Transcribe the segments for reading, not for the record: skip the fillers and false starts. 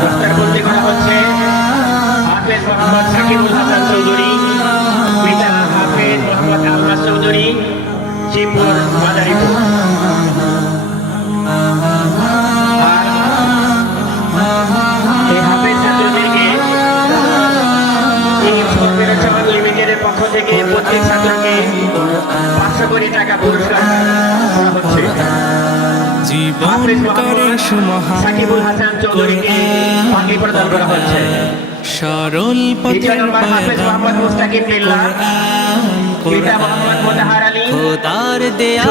দস্তারবন্দি করা হচ্ছে হাফেজ মোহাম্মদ সাকিবুল হাসান চৌধুরী, পিতা হাফেজ মোহাম্মদ আলমাস চৌধুরী, শিবপুর মাদারীপুর। এই হাফেজ ছাত্রদেরকে লিমিটেডের পক্ষ থেকে প্রত্যেক ছাত্রকে 500 কোটি টাকা পুরস্কার করা হচ্ছে। সাকিবুল হাসান চৌধুরীকে পাগড়ি প্রদান করা হচ্ছে। সরল পথের হাফেজ মোহাম্মদ মুস্তাকিম বিল্লাহ, পিতা মোহাম্মদ মোতাহার আলী, খোদার দেয়া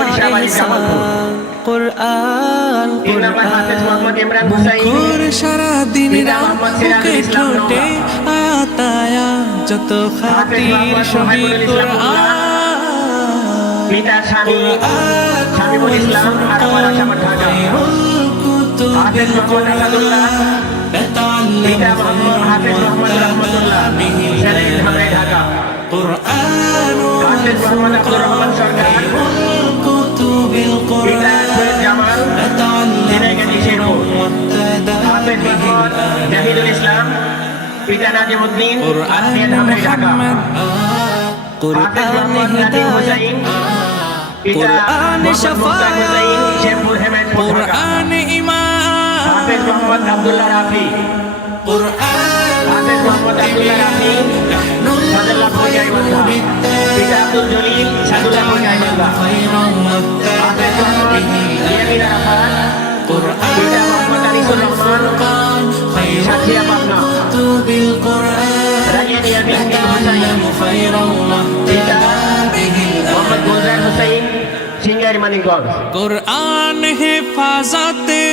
কুরআন হাফেজ মোহাম্মদ ইমরান হুসাইন, মুখর সারা দিন রাত বুকে ঠোঁটে আয়াত আয়াত যত খাতির সবই কুরআন। পিতা শামীমুল ইসলাম, আরাফাত আসামত ঢাকা। হাফেজ মোহাম্মদ আসাদুল্লাহ, পিতা হাফেজ মোহাম্মদ রহমতুল্লাহ, ছেলে ঢাকা। হাফেজ মোহাম্মদ আব্দুর রহমান সরকার, পিতা সৈয়দ জামাল, ছেলেকে শেরপুর। হাফেজ মোহাম্মদ জাহিদুল ইসলাম, পিতা নাজিমউদ্দিন, ঢাকা। হাফেজ মোহাম্মদ নাদিম হুসাইন, কুরআন শাফায়াত, শেরপুর হেমায়তপুর। কুরআন ঈমান, হাফেজ মোহাম্মদ আব্দুল্লাহ রাফি, হাফেজ মোহাম্মদ আব্দুল্লাহ রাফি, সাদুল্লাহপুর গাইবান্ধা। পিতা আব্দুল জলিল, সাদুল্লাহপুর গাইবান্ধা। হাফেজ মোহাম্মদ ইয়ামিন আরাফাত, পিতা মোহাম্মদ আনিসুর রহমান, সাথিয়া পাবনা। রাজিয়া ইয়ামিন হুসাইন, পিতা মোহাম্মদ গুলজার হুসাইন, সিঙ্গাইর মানিকগঞ্জ। কুরআন হেফাজতে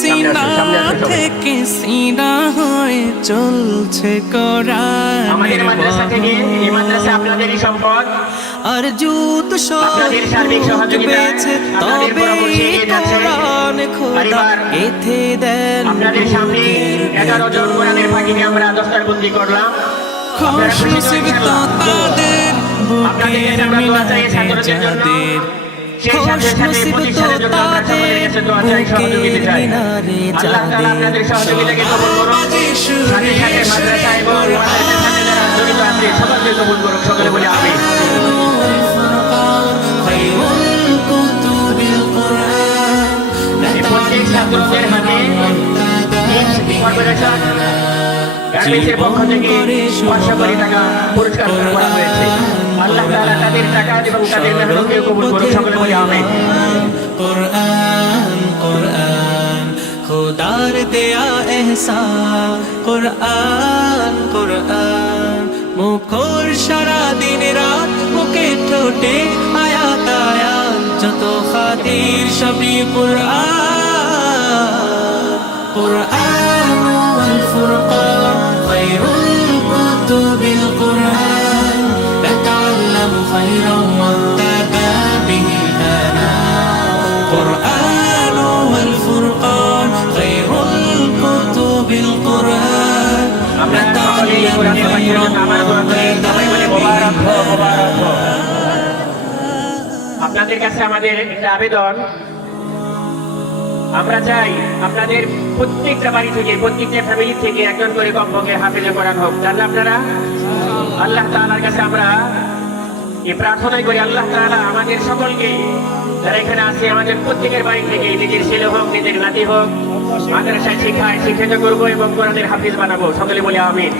সিনা থেকে সিনা হয়ে চলছে আমাদের মাদ্রাসা থেকে, এই মাদ্রাসা আপনাদেরই সম্পদ। আর যুত আপনাদের সার্বিক সহযোগিতা, আপনাদের পরামর্শে এগিয়ে যাচ্ছে। খোদা এথে দেন আপনাদের সামনে 11 জন কোরআনের ফাঁকিকে আমরা দস্তারবন্দি করলাম। খুশ নসিব তো তাদের বুকের মিনারে যাদের, খুশ নসিব তো তাদের বুকের মিনারে যাদের। আপনাদের সহযোগিতাকে কবুল করুন। সাথে সাথে মাদ্রাসা এবং মাদ্রাসার সাথে যারা জড়িত আছে সকলকে কবুল করুন। সকলে বলে আমিন। প্রত্যেক ছাত্রদের হাতে কর্পোরেশন গার্মেন্টসের পক্ষ থেকে 500 কোটি টাকা পুরস্কার করা হয়েছে। আল্লাহ তাআলা তাদের টাকা এবং তাদের মেহনতকে কবুল করুন। সকলে বলে আমিন। কুরআন কুরআন খোদার দেয়া এহসান, কুরআন কুরআন মুখর সারা দিন রাত বুকে ঠোঁটে আয়াত আয়াত যত খাতির সবই কুরআন। কুরআন ওয়াল ফুরকান খায়রুল কুতুবিল কুরআন, তাতাআল্লামু খায়রান ওয়াত্তাবা বিহিল আনাম। কুরআন ওয়াল ফুরকান খায়রুল কুতুবিল কুরআন, আমরা সকলে কোরআনের পাখির জন্য আমার দোয়া করি। সবাই বলে মোবারক হো, মোবারক হো। আপনাদের কাছে আমাদের একটা আবেদন, আমরা চাই আপনাদের প্রত্যেকটা বাড়ি থেকে, প্রত্যেকটা ফ্যামিলি থেকে একজন করে কমপক্ষে হাফেজে কোরআন হোক। তাহলে আপনারা আল্লাহ তাআলার কাছে আমরা এই প্রার্থনাই করি, আল্লাহ তাআলা আমাদের সকলকে যারা এখানে আছে আমাদের প্রত্যেকের বাড়ি থেকে নিজের ছেলে হোক, নিজের নাতি হোক, মাদ্রাসায় শিক্ষিত করবো এবং কোরআনের হাফিজ বানাবো। সকলে বলে আমিন।